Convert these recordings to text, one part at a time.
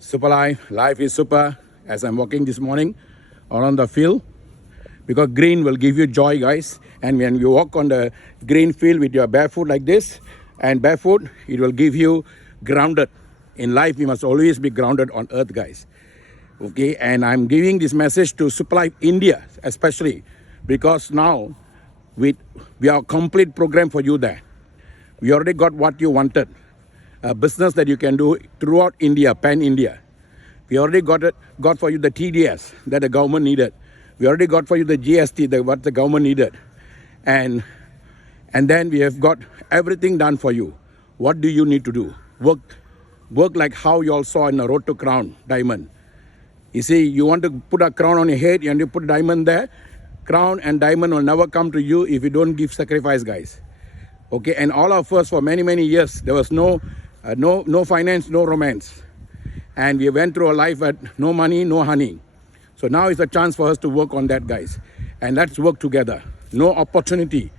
Superlife, life is super. As I'm walking this morning around the field, because green will give you joy, guys. And when you walk on the green field with your barefoot like this, and barefoot, it will give you grounded. In life, we must always be grounded on earth, guys. Okay, and I'm giving this message to Superlife India, especially because now we are a complete program for you there. We already got what you wanted, a business that you can do throughout India, pan-India. We already got for you the TDS that the government needed. We already got for you the GST, what the government needed. And then we have got everything done for you. What do you need to do? Work like how you all saw in the Road to Crown diamond. You see, you want to put a crown on your head, and you put diamond there. Crown and diamond will never come to you if you don't give sacrifice, guys. Okay, and all of us for many, many years, there was no finance, no romance. And we went through a life at no money, no honey. So now is a chance for us to work on that, guys. And let's work together. No opportunity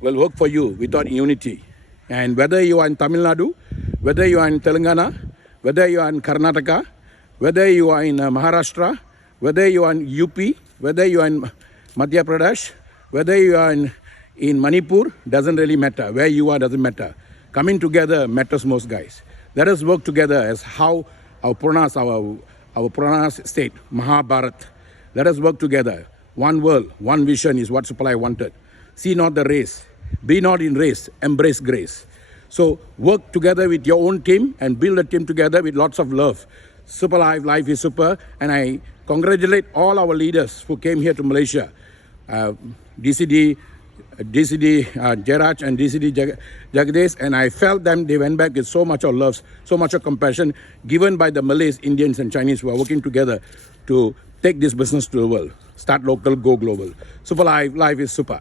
will work for you without unity. And whether you are in Tamil Nadu, whether you are in Telangana, whether you are in Karnataka, whether you are in Maharashtra, whether you are in UP, whether you are in Madhya Pradesh, whether you are in Manipur, doesn't really matter. Where you are doesn't matter. Coming together matters most, guys. Let us work together as how our Puranas, our Puranas state, Mahabharat. Let us work together. One world, one vision is what Superlife wanted. See not the race. Be not in race. Embrace grace. So work together with your own team and build a team together with lots of love. Superlife, life is super. And I congratulate all our leaders who came here to Malaysia. DCD Jeraj and DCD Jagadesh, and I felt them, they went back with so much of love, so much of compassion given by the Malays, Indians and Chinese who are working together to take this business to the world. Start local, go global. Superlife, life is super.